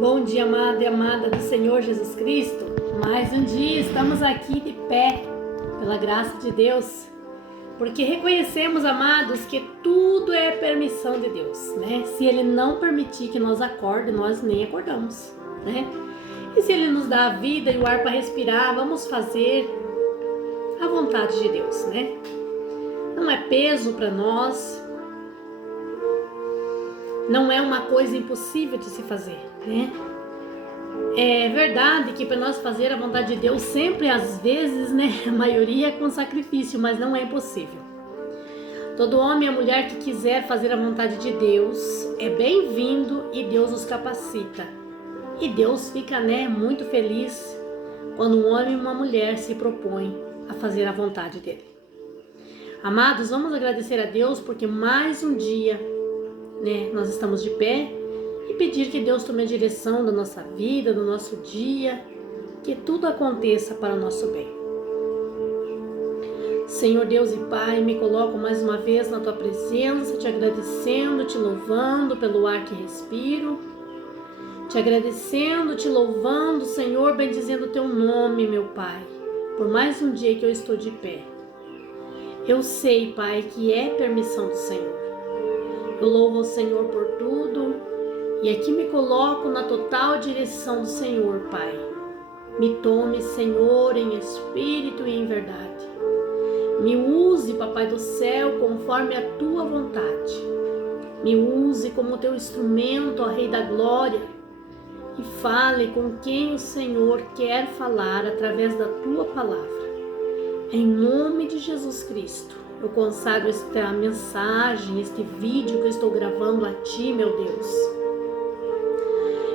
Bom dia, amado e amada do Senhor Jesus Cristo. Mais um dia estamos aqui de pé, pela graça de Deus, porque reconhecemos, amados, que tudo é permissão de Deus, né? Se Ele não permitir que nós acordemos, nós nem acordamos, né? E se Ele nos dá a vida e o ar para respirar, vamos fazer a vontade de Deus, né? Não é peso para nós, não é uma coisa impossível de se fazer, né? É verdade que para nós fazer a vontade de Deus sempre, às vezes, né, a maioria é com sacrifício, mas não é impossível. Todo homem e mulher que quiser fazer a vontade de Deus é bem-vindo e Deus os capacita. E Deus fica, né, muito feliz quando um homem e uma mulher se propõem a fazer a vontade dele. Amados, vamos agradecer a Deus porque mais um dia, né, nós estamos de pé e pedir que Deus tome a direção da nossa vida, do nosso dia, que tudo aconteça para o nosso bem. Senhor Deus e Pai, me coloco mais uma vez na Tua presença, te agradecendo, te louvando pelo ar que respiro, te agradecendo, te louvando, Senhor, bendizendo o Teu nome, meu Pai, por mais um dia que eu estou de pé. Eu sei, Pai, que é permissão do Senhor. Eu louvo o Senhor por tudo e aqui me coloco na total direção do Senhor, Pai. Me tome, Senhor, em espírito e em verdade. Me use, Papai do céu, conforme a Tua vontade. Me use como Teu instrumento, ó Rei da Glória, e fale com quem o Senhor quer falar através da Tua palavra. Em nome de Jesus Cristo, eu consagro esta mensagem, este vídeo que eu estou gravando a Ti, meu Deus.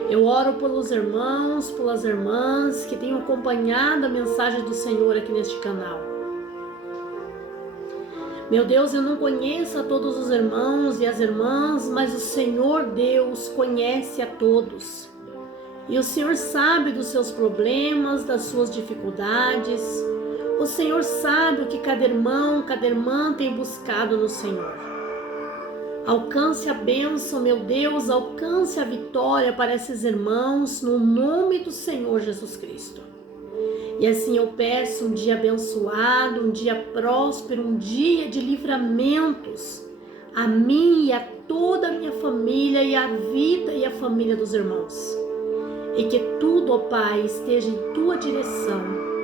Eu oro pelos irmãos, pelas irmãs que tenham acompanhado a mensagem do Senhor aqui neste canal. Meu Deus, eu não conheço a todos os irmãos e as irmãs, mas o Senhor Deus conhece a todos. E o Senhor sabe dos seus problemas, das suas dificuldades. O Senhor sabe o que cada irmão, cada irmã tem buscado no Senhor. Alcance a bênção, meu Deus, alcance a vitória para esses irmãos, no nome do Senhor Jesus Cristo. E assim eu peço um dia abençoado, um dia próspero, um dia de livramentos a mim e a toda a minha família e a vida e a família dos irmãos. E que tudo, ó Pai, esteja em Tua direção,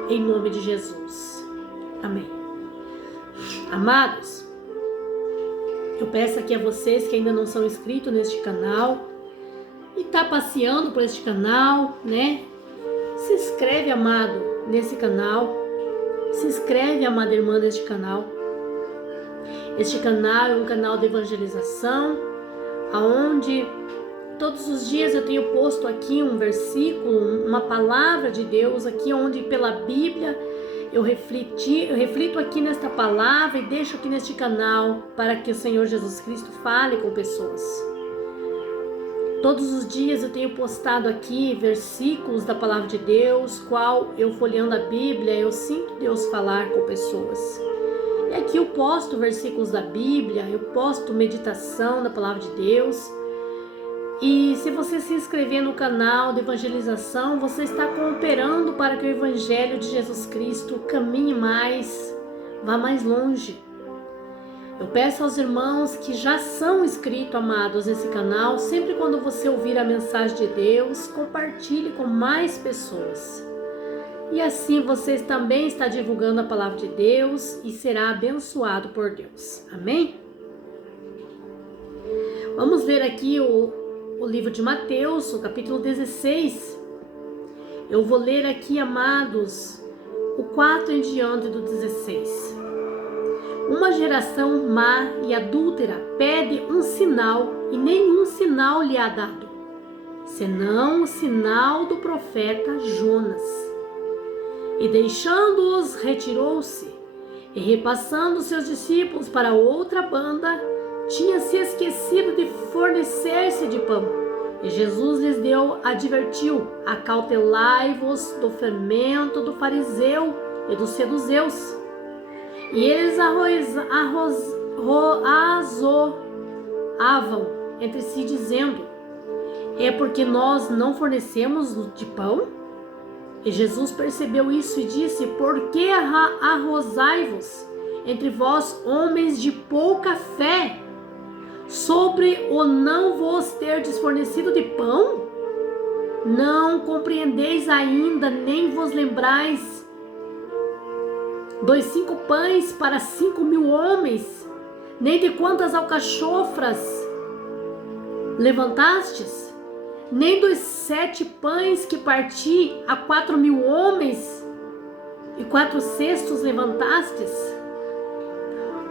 em nome de Jesus. Amém. Amados, eu peço aqui a vocês que ainda não são inscritos neste canal e tá passeando por este canal, né? Se inscreve, amado, nesse canal. Se inscreve, amada irmã, neste canal. Este canal é um canal de evangelização, aonde todos os dias eu tenho posto aqui um versículo, uma palavra de Deus, aqui onde pela Bíblia eu reflito aqui nesta palavra e deixo aqui neste canal para que o Senhor Jesus Cristo fale com pessoas. Todos os dias eu tenho postado aqui versículos da palavra de Deus, qual eu folheando a Bíblia, eu sinto Deus falar com pessoas. E aqui eu posto versículos da Bíblia, eu posto meditação da palavra de Deus. E se você se inscrever no canal de evangelização, você está cooperando para que o Evangelho de Jesus Cristo caminhe mais, vá mais longe. Eu peço aos irmãos que já são inscritos, amados, nesse canal, sempre quando você ouvir a mensagem de Deus, compartilhe com mais pessoas. E assim você também está divulgando a palavra de Deus e será abençoado por Deus. Amém? Vamos ver aqui o livro de Mateus, o capítulo 16. Eu vou ler aqui, amados, o 4 em diante do 16. Uma geração má e adúltera pede um sinal e nenhum sinal lhe há dado, senão o sinal do profeta Jonas. E deixando-os, retirou-se, e repassando seus discípulos para outra banda, tinha se esquecido de fornecer-se de pão. E Jesus lhes advertiu: acautelai-vos do fermento do fariseu e dos seduzeus. E eles arrazoavam entre si, dizendo: é porque nós não fornecemos de pão? E Jesus percebeu isso e disse: por que arrozai-vos entre vós, homens de pouca fé, sobre o não vos terdes fornecido de pão? Não compreendeis ainda, nem vos lembrais dos 5 pães para 5.000 homens, nem de quantas alcachofras levantastes? Nem dos 7 pães que parti a 4.000 homens e 4 cestos levantastes?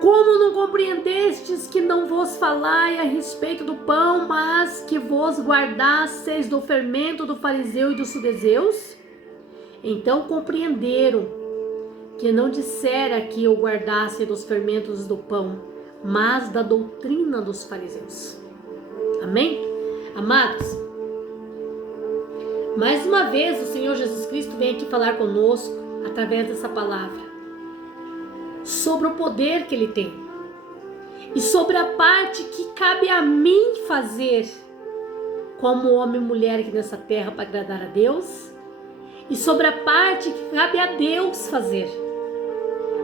Como não compreendestes que não vos falai a respeito do pão, mas que vos guardasseis do fermento do fariseu e dos saduceus? Então compreenderam que não dissera que eu guardasse dos fermentos do pão, mas da doutrina dos fariseus. Amém? Amados, mais uma vez o Senhor Jesus Cristo vem aqui falar conosco, através dessa palavra, sobre o poder que Ele tem e sobre a parte que cabe a mim fazer como homem e mulher aqui nessa terra para agradar a Deus, e sobre a parte que cabe a Deus fazer.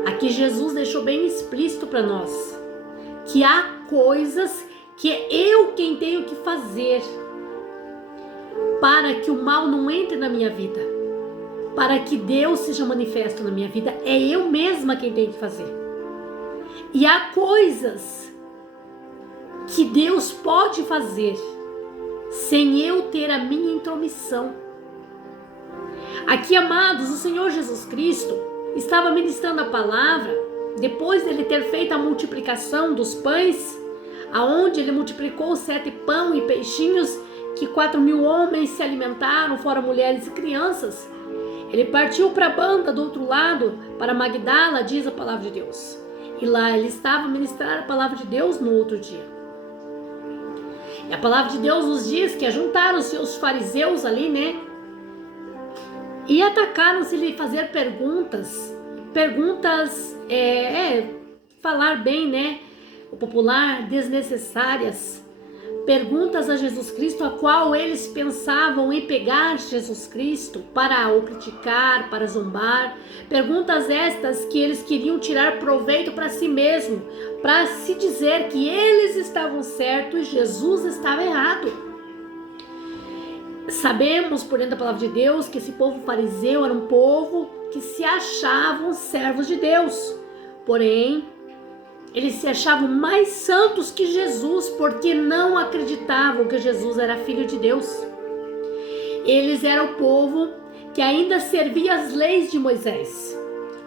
Aqui Jesus deixou bem explícito para nós que há coisas que é eu quem tenho que fazer para que o mal não entre na minha vida, para que Deus seja manifesto na minha vida. É eu mesma quem tem que fazer. E há coisas que Deus pode fazer sem eu ter a minha intromissão. Aqui, amados, o Senhor Jesus Cristo estava ministrando a palavra depois dele ter feito a multiplicação dos pães, aonde ele multiplicou 7 pão e peixinhos, que 4.000 homens se alimentaram, fora mulheres e crianças. Ele partiu para a banda do outro lado, para Magdala, diz a palavra de Deus. E lá ele estava a ministrar a palavra de Deus no outro dia. E a palavra de Deus nos diz que ajuntaram-se os fariseus ali, né? E atacaram-se lhe fazer perguntas, falar bem, né? O popular, desnecessárias. Perguntas a Jesus Cristo, a qual eles pensavam em pegar Jesus Cristo para o criticar, para zombar. Perguntas estas que eles queriam tirar proveito para si mesmo, para se dizer que eles estavam certos e Jesus estava errado. Sabemos, por dentro da palavra de Deus, que esse povo fariseu era um povo que se achavam servos de Deus. Porém, eles se achavam mais santos que Jesus, porque não acreditavam que Jesus era filho de Deus. Eles eram o povo que ainda servia as leis de Moisés,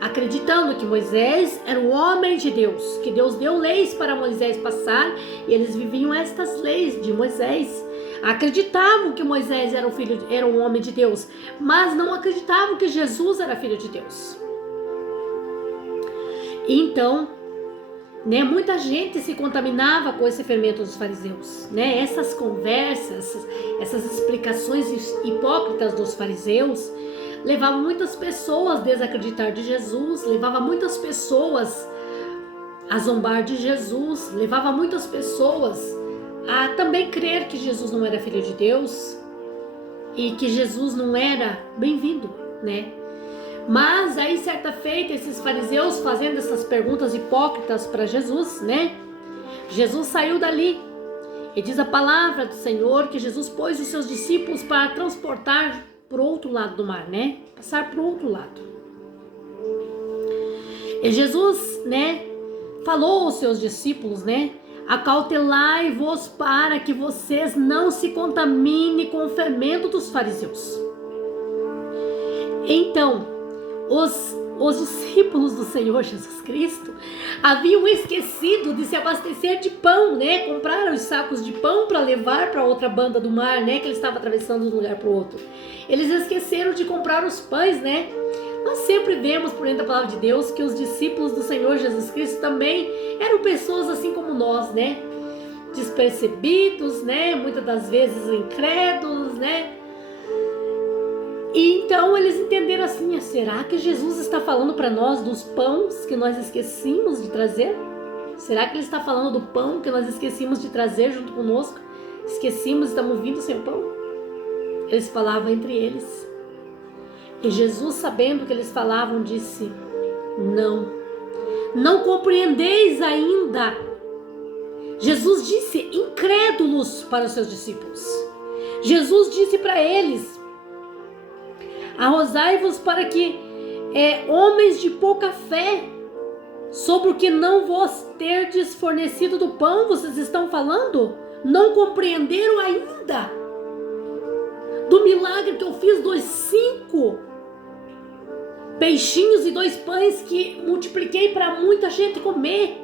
acreditando que Moisés era o homem de Deus, que Deus deu leis para Moisés passar, e eles viviam estas leis de Moisés. Acreditavam que Moisés era um homem de Deus, mas não acreditavam que Jesus era filho de Deus. Então, muita gente se contaminava com esse fermento dos fariseus, Essas conversas, essas explicações hipócritas dos fariseus levavam muitas pessoas a desacreditar de Jesus, levava muitas pessoas a zombar de Jesus, levava muitas pessoas a também crer que Jesus não era filho de Deus e que Jesus não era bem-vindo, Mas aí, certa feita, esses fariseus fazendo essas perguntas hipócritas para Jesus, Jesus saiu dali. E diz a palavra do Senhor que Jesus pôs os seus discípulos para transportar para o outro lado do mar, Passar para o outro lado. E Jesus, falou aos seus discípulos, acautelai-vos para que vocês não se contaminem com o fermento dos fariseus. Então, os discípulos do Senhor Jesus Cristo haviam esquecido de se abastecer de pão, Compraram os sacos de pão para levar para outra banda do mar, que eles estavam atravessando de um lugar para o outro. Eles esqueceram de comprar os pães, Nós sempre vemos por dentro da palavra de Deus que os discípulos do Senhor Jesus Cristo também eram pessoas assim como nós, Despercebidos, Muitas das vezes incrédulos, E então eles entenderam assim: será que Jesus está falando para nós dos pães que nós esquecemos de trazer? Será que ele está falando do pão que nós esquecemos de trazer junto conosco? Esquecemos, estamos vindo sem o pão? Eles falavam entre eles. E Jesus, sabendo o que eles falavam, disse: não compreendeis ainda. Jesus disse incrédulos para os seus discípulos. Jesus disse para eles: arrosai-vos para que homens de pouca fé, sobre o que não vos terdes fornecido do pão, vocês estão falando? Não compreenderam ainda do milagre que eu fiz dos 5 peixinhos e 2 pães que multipliquei para muita gente comer.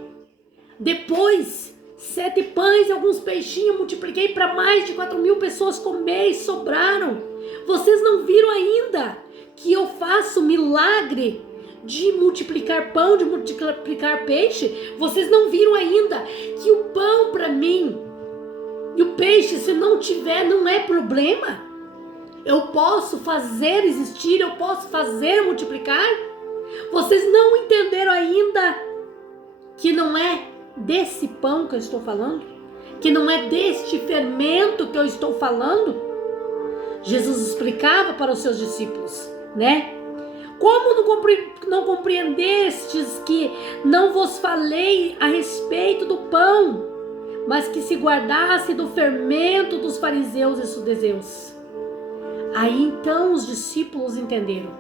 Depois 7 pães e alguns peixinhos multipliquei para mais de 4.000 pessoas comer e sobraram. Vocês não viram ainda que eu faço milagre de multiplicar pão, de multiplicar peixe? Vocês não viram ainda que o pão para mim e o peixe, se não tiver, não é problema? Eu posso fazer existir, eu posso fazer multiplicar? Vocês não entenderam ainda que não é desse pão que eu estou falando? Que não é deste fermento que eu estou falando? Jesus explicava para os seus discípulos, né? Como não compreendestes que não vos falei a respeito do pão, mas que se guardasse do fermento dos fariseus e saduceus? Aí então os discípulos entenderam.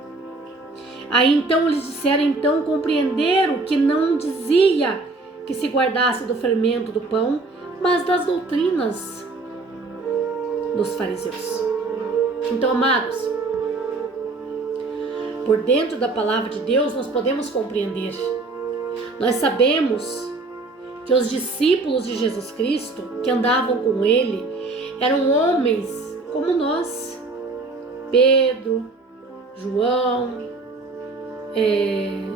Aí então eles disseram, então compreenderam que não dizia que se guardasse do fermento do pão, mas das doutrinas dos fariseus. Então, amados, por dentro da palavra de Deus nós podemos compreender. Nós sabemos que os discípulos de Jesus Cristo que andavam com ele eram homens como nós. Pedro, João,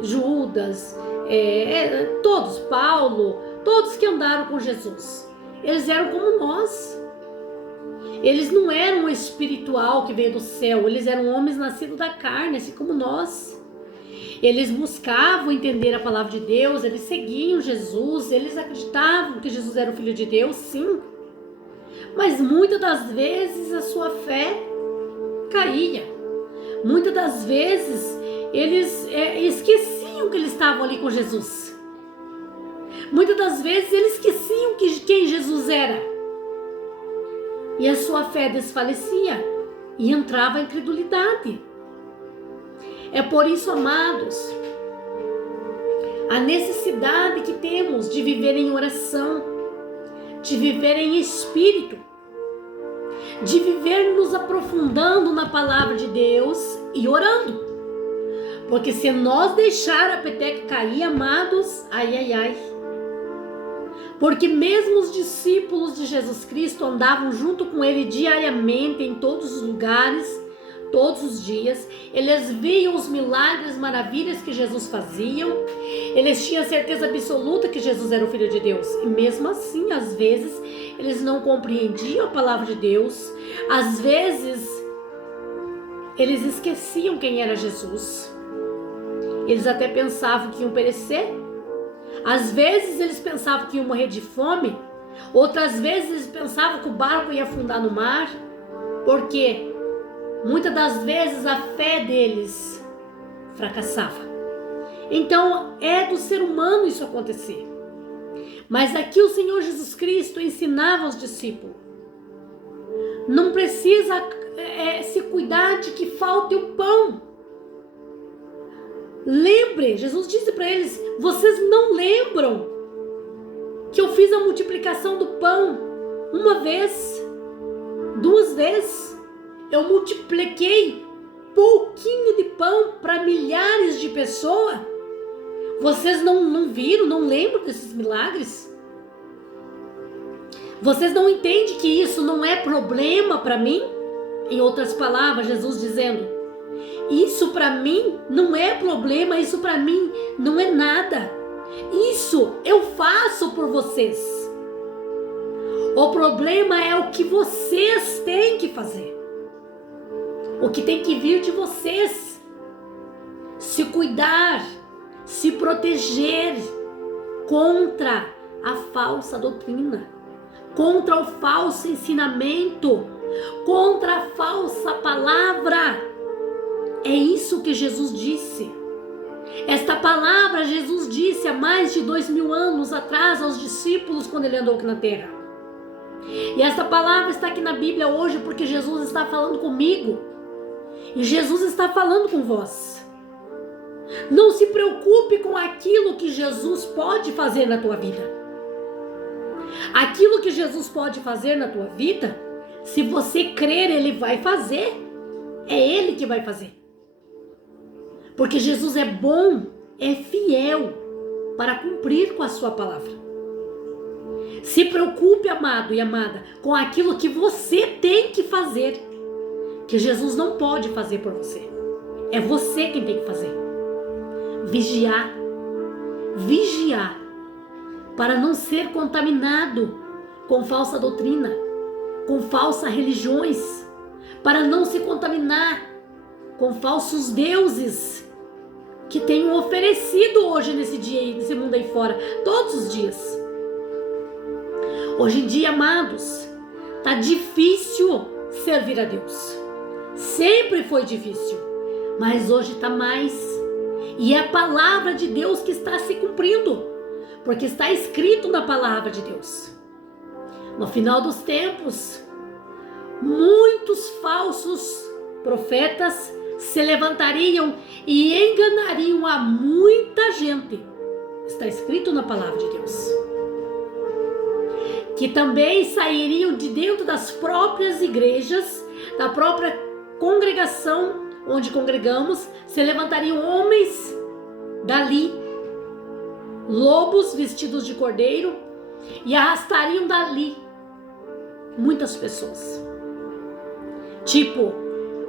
Judas, todos, Paulo, todos que andaram com Jesus. Eles eram como nós. Eles não eram um espiritual que veio do céu, eles eram homens nascidos da carne, assim como nós. Eles buscavam entender a palavra de Deus, eles seguiam Jesus, eles acreditavam que Jesus era o Filho de Deus, sim. Mas muitas das vezes a sua fé caía. Muitas das vezes eles esqueciam que eles estavam ali com Jesus. Muitas das vezes eles esqueciam quem Jesus era. E a sua fé desfalecia e entrava a incredulidade. É por isso, amados, a necessidade que temos de viver em oração, de viver em espírito, de viver nos aprofundando na palavra de Deus e orando. Porque se nós deixar a peteca cair, amados, ai. Porque mesmo os discípulos de Jesus Cristo andavam junto com ele diariamente, em todos os lugares, todos os dias. Eles viam os milagres, maravilhas que Jesus fazia. Eles tinham certeza absoluta que Jesus era o Filho de Deus. E mesmo assim, às vezes, eles não compreendiam a palavra de Deus. Às vezes, eles esqueciam quem era Jesus. Eles até pensavam que iam perecer. Às vezes eles pensavam que iam morrer de fome. Outras vezes eles pensavam que o barco ia afundar no mar. Porque muitas das vezes a fé deles fracassava. Então é do ser humano isso acontecer. Mas aqui o Senhor Jesus Cristo ensinava aos discípulos: não precisa se cuidar de que falte o pão. Lembre, Jesus disse para eles: vocês não lembram que eu fiz a multiplicação do pão uma vez, 2 vezes? Eu multipliquei pouquinho de pão para milhares de pessoas. Vocês não viram, não lembram desses milagres? Vocês não entendem que isso não é problema para mim? Em outras palavras, Jesus dizendo: isso para mim não é problema, isso para mim não é nada. Isso eu faço por vocês. O problema é o que vocês têm que fazer. O que tem que vir de vocês. Se cuidar, se proteger contra a falsa doutrina, contra o falso ensinamento, contra a falsa Jesus disse. Esta palavra Jesus disse há mais de 2000 anos atrás aos discípulos quando ele andou aqui na terra. E esta palavra está aqui na Bíblia hoje porque Jesus está falando comigo. E Jesus está falando com vós. Não se preocupe com aquilo que Jesus pode fazer na tua vida. Aquilo que Jesus pode fazer na tua vida, se você crer, ele vai fazer. É ele que vai fazer. Porque Jesus é bom, é fiel para cumprir com a sua palavra. Se preocupe, amado e amada, com aquilo que você tem que fazer, que Jesus não pode fazer por você. É você quem tem que fazer. Vigiar. Vigiar. Para não ser contaminado com falsa doutrina, com falsas religiões, para não se contaminar com falsos deuses que tenham oferecido hoje nesse dia, nesse mundo aí fora, todos os dias. Hoje em dia, amados, tá difícil servir a Deus. Sempre foi difícil, mas hoje tá mais. E é a palavra de Deus que está se cumprindo, porque está escrito na palavra de Deus. No final dos tempos, muitos falsos profetas se levantariam e enganariam a muita gente. Está escrito na palavra de Deus. Que também sairiam de dentro das próprias igrejas, da própria congregação onde congregamos, se levantariam homens dali, lobos vestidos de cordeiro, e arrastariam dali muitas pessoas. Tipo,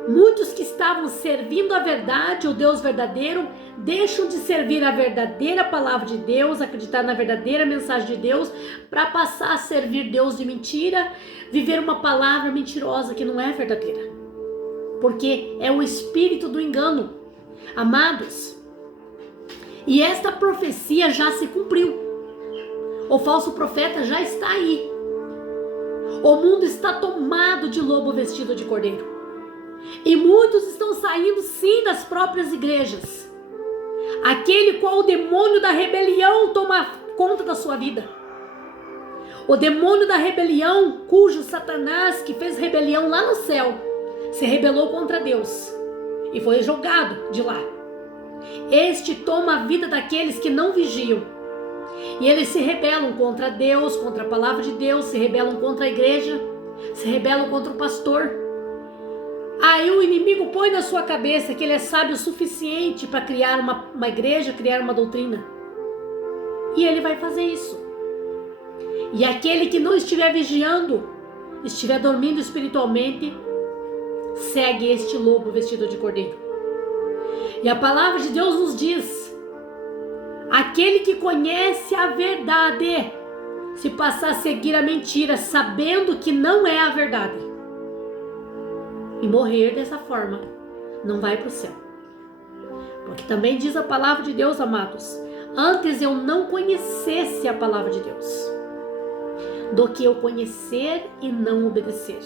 muitos que estavam servindo a verdade, o Deus verdadeiro, deixam de servir a verdadeira palavra de Deus, acreditar na verdadeira mensagem de Deus, para passar a servir Deus de mentira, viver uma palavra mentirosa que não é verdadeira. Porque é o espírito do engano. Amados, e esta profecia já se cumpriu. O falso profeta já está aí. O mundo está tomado de lobo vestido de cordeiro. E muitos estão saindo sim das próprias igrejas. Aquele qual o demônio da rebelião toma conta da sua vida. O demônio da rebelião, cujo Satanás, que fez rebelião lá no céu, se rebelou contra Deus e foi jogado de lá. Este toma a vida daqueles que não vigiam. E eles se rebelam contra Deus, contra a palavra de Deus, se rebelam contra a igreja, se rebelam contra o pastor. Aí o inimigo põe na sua cabeça que ele é sábio o suficiente para criar uma igreja, criar uma doutrina. E ele vai fazer isso. E aquele que não estiver vigiando, estiver dormindo espiritualmente, segue este lobo vestido de cordeiro. E a palavra de Deus nos diz: aquele que conhece a verdade, se passar a seguir a mentira, sabendo que não é a verdade, e morrer dessa forma, não vai para o céu. Porque também diz a palavra de Deus, amados: antes eu não conhecesse a palavra de Deus, do que eu conhecer e não obedecer.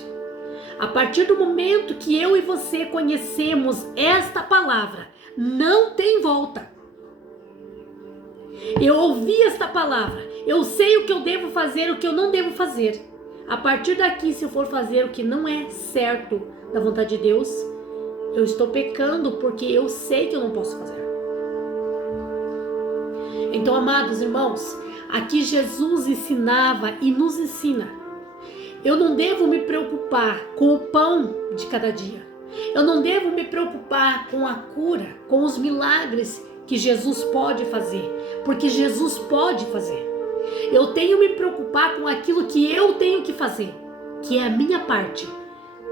A partir do momento que eu e você conhecemos esta palavra, não tem volta. Eu ouvi esta palavra, eu sei o que eu devo fazer, o que eu não devo fazer. A partir daqui, se eu for fazer o que não é certo da vontade de Deus, eu estou pecando porque eu sei que eu não posso fazer. Então, amados irmãos, aqui Jesus ensinava e nos ensina. Eu não devo me preocupar com o pão de cada dia. Eu não devo me preocupar com a cura, com os milagres que Jesus pode fazer, porque Jesus pode fazer. Eu tenho que me preocupar com aquilo que eu tenho que fazer, que é a minha parte.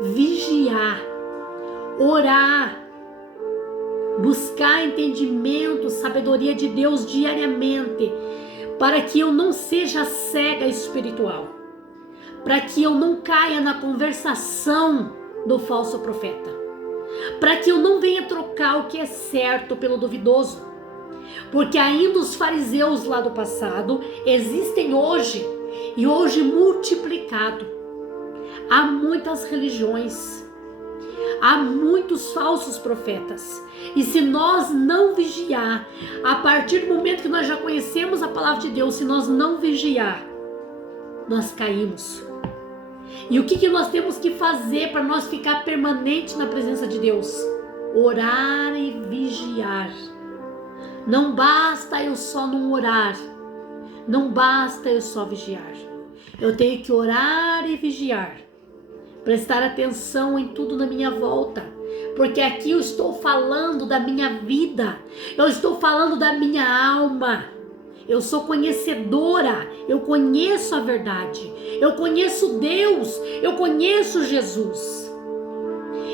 Vigiar, orar, buscar entendimento, sabedoria de Deus diariamente, para que eu não seja cega espiritual, para que eu não caia na conversação do falso profeta, para que eu não venha trocar o que é certo pelo duvidoso, porque ainda os fariseus lá do passado existem hoje, e hoje multiplicado. Há muitas religiões, Há muitos falsos profetas. E se nós não vigiar, a partir do momento que nós já conhecemos a palavra de Deus, se nós não vigiar, nós caímos. E o que nós temos que fazer para nós ficar permanente na presença de Deus? Orar e vigiar. Não basta eu só não orar. Não basta eu só vigiar. Eu tenho que orar e vigiar. Prestar atenção em tudo na minha volta. Porque aqui eu estou falando da minha vida. Eu estou falando da minha alma. Eu sou conhecedora. Eu conheço a verdade. Eu conheço Deus. Eu conheço Jesus.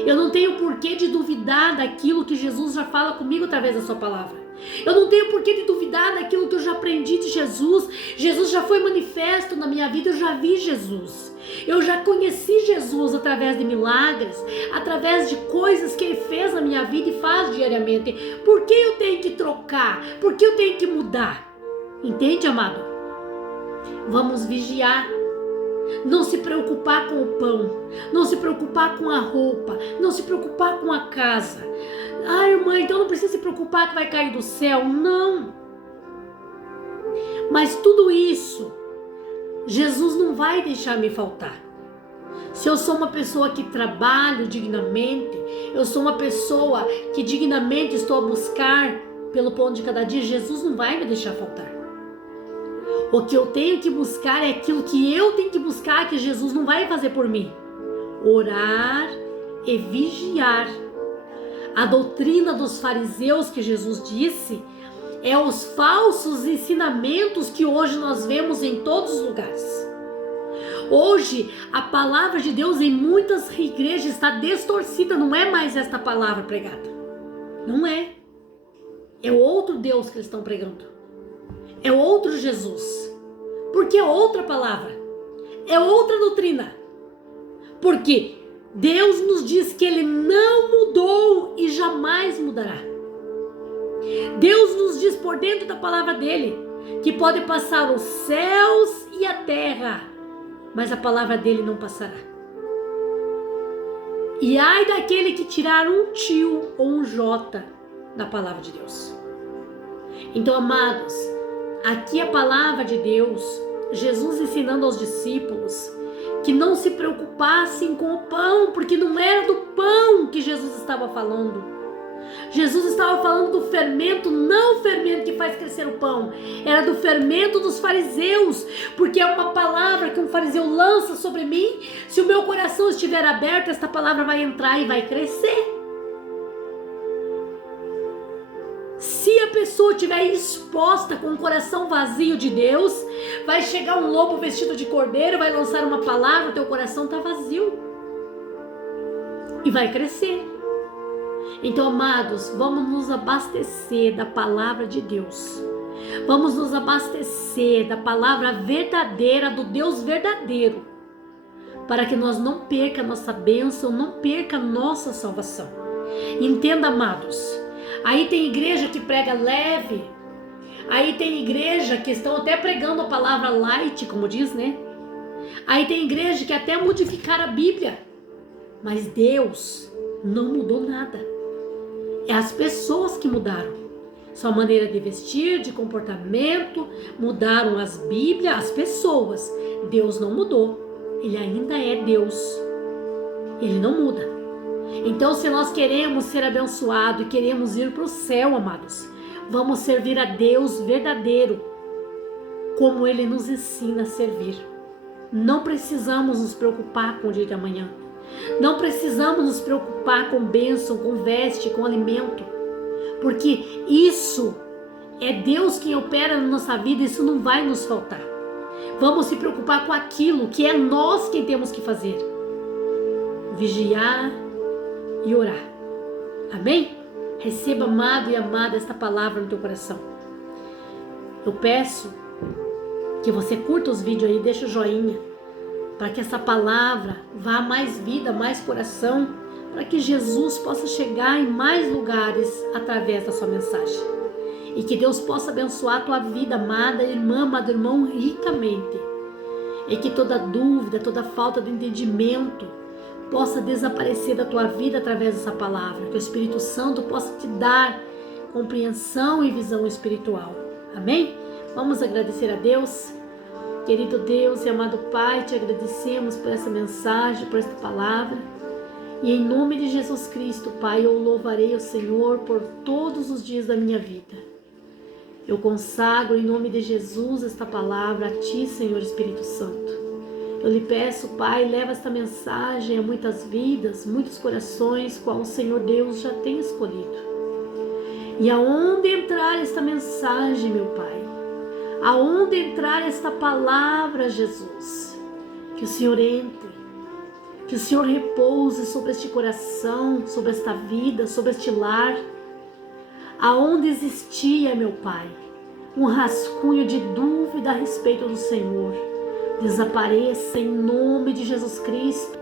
Eu não tenho porquê de duvidar daquilo que Jesus já fala comigo através da sua palavra. Eu não tenho porquê de duvidar daquilo que eu já aprendi de Jesus. Jesus já foi manifesto na minha vida, eu já vi Jesus. Eu já conheci Jesus através de milagres, através de coisas que Ele fez na minha vida e faz diariamente. Por que eu tenho que trocar? Por que eu tenho que mudar? Entende, amado? Vamos vigiar. Não se preocupar com o pão, não se preocupar com a roupa, não se preocupar com a casa. Ah, irmã, então não precisa se preocupar que vai cair do céu. Não. Mas tudo isso, Jesus não vai deixar me faltar. Se eu sou uma pessoa que trabalho dignamente, eu sou uma pessoa que dignamente estou a buscar pelo pão de cada dia, Jesus não vai me deixar faltar. O que eu tenho que buscar é aquilo que eu tenho que buscar, que Jesus não vai fazer por mim. Orar e vigiar. A doutrina dos fariseus que Jesus disse é os falsos ensinamentos que hoje nós vemos em todos os lugares. Hoje a palavra de Deus em muitas igrejas está distorcida, não é mais esta palavra pregada. Não é. É outro Deus que eles estão pregando. É outro Jesus, porque é outra palavra, é outra doutrina, porque Deus nos diz que Ele não mudou e jamais mudará. Deus nos diz por dentro da palavra dEle que pode passar os céus e a terra, mas a palavra dEle não passará. E ai daquele que tirar um tio ou um jota da palavra de Deus. Então, amados, aqui a palavra de Deus, Jesus ensinando aos discípulos que não se preocupassem com o pão, porque não era do pão que Jesus estava falando. Jesus estava falando do fermento, não o fermento que faz crescer o pão, era do fermento dos fariseus, porque é uma palavra que um fariseu lança sobre mim. Se o meu coração estiver aberto, esta palavra vai entrar e vai crescer. Se a pessoa estiver exposta com o coração vazio de Deus, vai chegar um lobo vestido de cordeiro, vai lançar uma palavra, o teu coração está vazio e vai crescer. Então, amados, vamos nos abastecer da palavra de Deus. Vamos nos abastecer da palavra verdadeira, do Deus verdadeiro, para que nós não perca a nossa bênção, não perca a nossa salvação. Entenda, amados. Aí tem igreja que prega leve. Aí tem igreja que estão até pregando a palavra light, como diz, né? Aí tem igreja que até modificaram a Bíblia. Mas Deus não mudou nada. É as pessoas que mudaram. Sua maneira de vestir, de comportamento, mudaram as Bíblias, as pessoas. Deus não mudou. Ele ainda é Deus. Ele não muda. Então, se nós queremos ser abençoados e queremos ir para o céu, amados, vamos servir a Deus verdadeiro, como Ele nos ensina a servir. Não precisamos nos preocupar com o dia de amanhã. Não precisamos nos preocupar com bênção, com veste, com alimento, porque isso é Deus quem opera na nossa vida, isso não vai nos faltar. Vamos se preocupar com aquilo que é nós quem temos que fazer: vigiar e orar. Amém? Receba, amado e amada, esta palavra no teu coração. Eu peço que você curta os vídeos aí, deixa o joinha, para que essa palavra vá a mais vida, mais coração, para que Jesus possa chegar em mais lugares através da sua mensagem. E que Deus possa abençoar a tua vida, amada irmã, amado irmão, ricamente. E que toda dúvida, toda falta de entendimento possa desaparecer da tua vida através dessa palavra, que o Espírito Santo possa te dar compreensão e visão espiritual. Amém? Vamos agradecer a Deus. Querido Deus e amado Pai, te agradecemos por essa mensagem, por esta palavra. E em nome de Jesus Cristo, Pai, eu louvarei o Senhor por todos os dias da minha vida. Eu consagro em nome de Jesus esta palavra a Ti, Senhor Espírito Santo. Eu lhe peço, Pai, leva esta mensagem a muitas vidas, muitos corações, qual o Senhor Deus já tem escolhido. E aonde entrar esta mensagem, meu Pai, aonde entrar esta palavra, Jesus, que o Senhor entre, que o Senhor repouse sobre este coração, sobre esta vida, sobre este lar, aonde existia, meu Pai, um rascunho de dúvida a respeito do Senhor, desapareça em nome de Jesus Cristo.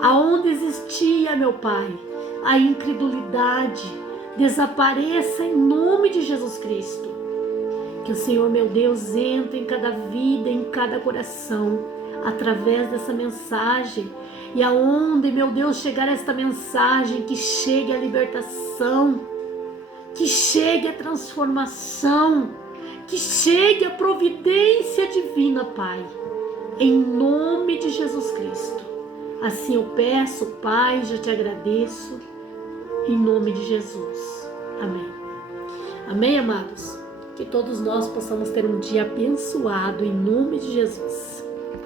Aonde existia, meu Pai, a incredulidade, desapareça em nome de Jesus Cristo. Que o Senhor, meu Deus, entre em cada vida, em cada coração, através dessa mensagem. E aonde, meu Deus, chegar esta mensagem, que chegue a libertação, que chegue a transformação, que chegue a providência divina, Pai, em nome de Jesus Cristo. Assim eu peço, Pai, já te agradeço, em nome de Jesus. Amém. Amém, amados? Que todos nós possamos ter um dia abençoado, em nome de Jesus.